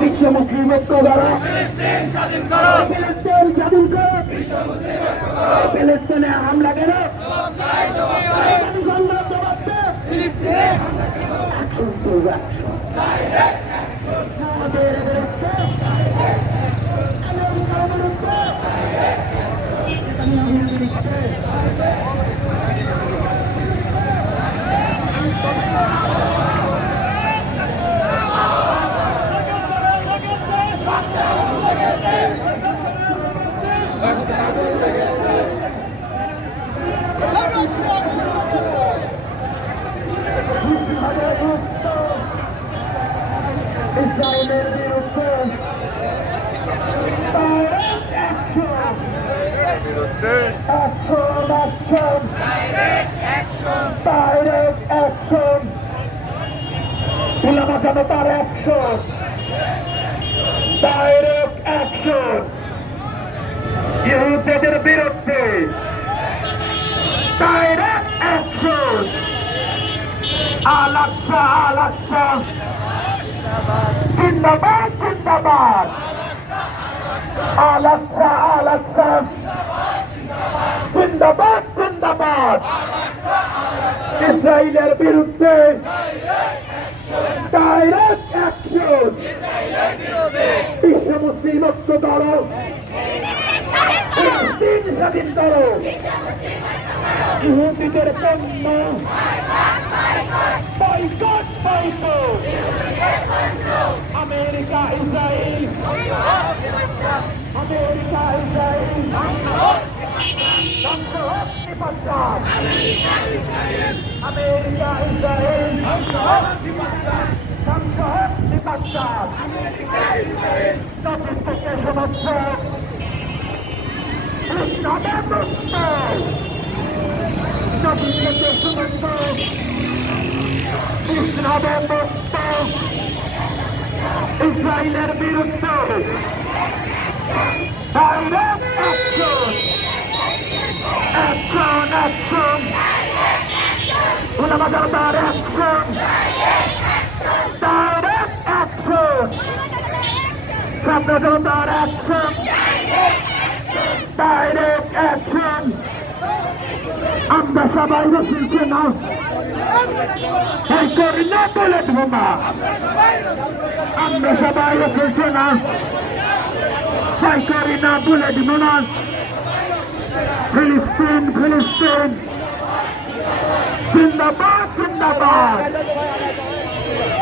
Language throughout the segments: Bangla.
বিশ্ব মুসলিম ঐক্য দ্বারা ফিলিস্তিন স্বাধীন করো ফিলিস্তিনে হামলা কেন Iraq. ইসরায়েলের বিরুদ্ধে ডাইরেক্ট অ্যাকশন গোলামা জনতার action direct action direct action আলাক্সা জিন্দাবাদ জিন্দাবাদ। আলাক্সা আলাক্সা জিন্দাবাদ জিন্দাবাদ। ইসরায়েলের বিরুদ্ধে ডাইরেক্ট অ্যাকশন বিশ্ব মুসলিম ঐক্য দল স্বাধীন দল ইহুদিদের পণ্য boycott boycott America Israel. America Israel. America Israel. হোক সমর্থক চতুর্থকে সমর্থক কৃষ্ণকে মুক্ত ইসরায়েলের বিরুদ্ধে ডাইরেক্ট অ্যাকশন অ্যাকশন অ্যাকশন গুলামাজার অ্যাকশন ডাইরেক্ট অ্যাকশন ছাত্রজনতার অ্যাকশন ডাইরেক্ট অ্যাকশন আমরা সবাই বসেছি না। করি না বলে বোমা। আমরা সবাই বসেছি না। তাই করি না বলে দিব না ফিলিস্তিন ফিলিস্তিন। জিন্দাবাদ জিন্দাবাদ।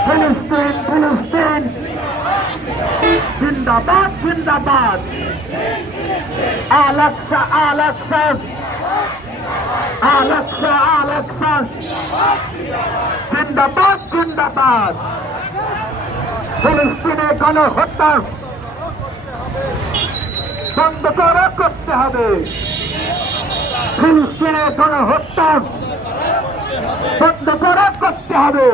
ফিলিস্তিন ফিলিস্তিন। জিন্দাবাদ জিন্দাবাদ। আলাক্সা আলাক্সা আলাক্সা আলাক্সা জিন্দাবাদ জিন্দাবাদ। ফিলিস্তিনে গণহত্যা। বন্ধ করা করতে হবে। ফিলিস্তিনে গণহত্যা। বন্ধ করা করতে হবে।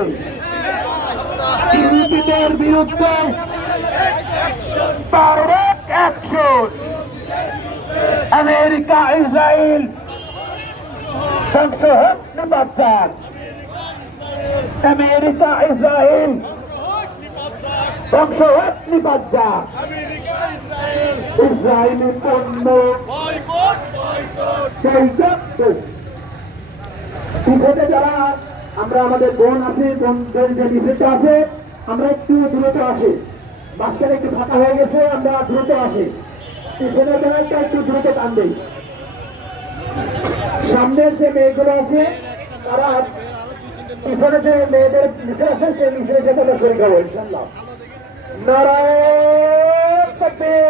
ইহুদিদের বিরুদ্ধে ডাইরেক্ট অ্যাকশন আমেরিকা, ইসরায়েল ধ্বংস হোক আমেরিকা, ইসরায়েল ধ্বংস হোক নিপাচার ইসরায়েলি পণ্য যারা, আমরা আমাদের বোন আছে, বোনদের যে নিষেধটা আছে, আমরা একটু দ্রুত আসি বাচ্চারা একটু ফাঁকা হয়ে গেছে, আমরা দ্রুত আসি পিছনের একটু দ্রুত টানবেই। সামনের যে মেয়েগুলো আছে, তারা পিছনে যে মেয়েদের নিচে আছে, সেই নিচে এসে তাদের শরীর খাব ইনশাল্লাহ নারায়ণ তকবীর।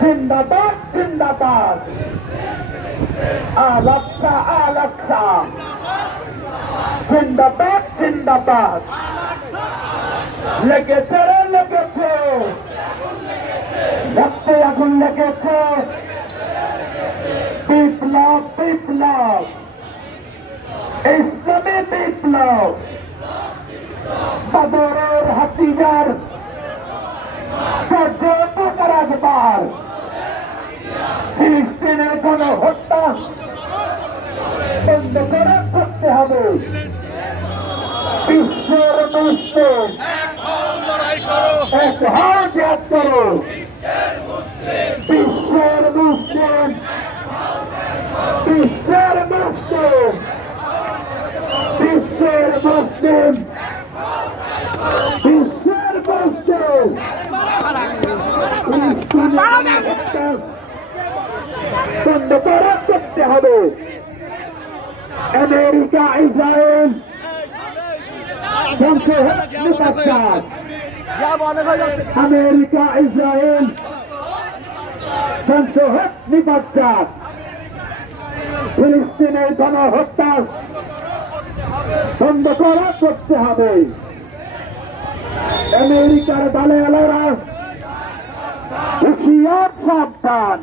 জিন্দাবাদ। জিন্দাবাদ। আলাক্সা আলাক্সা। জিন্দাবাদ জিন্দাবাদ। লেগেছে রে, লেগেছে। রক্তে আগুন লেগেছে। বিপ্লব বিপ্লব। ইসলামী বিপ্লব। বদরের হাতিয়ার। পর্যন্ত রাজবার ফিলিস্তিনের কোন হত্যা বন্ধ করে করতে হবে। বিশ্বের মুসলিম এক বিশ্বের মুসলিম বিশ্বের মুসলিম বিশ্বের মুসলিম বিশ্বের মুসলিম ফিলিস্তিনের হত্যা বন্ধ করতে হবে। আমেরিকা, ইসরায়েল আমেরিকা, ইসরায়েল, ধ্বংস হোক নিপাত ফিলিস্তিনের গণহত্যা বন্ধ করা করতে হবে। আমেরিকার দালে আলারা, হুশিয়ার সাবধান।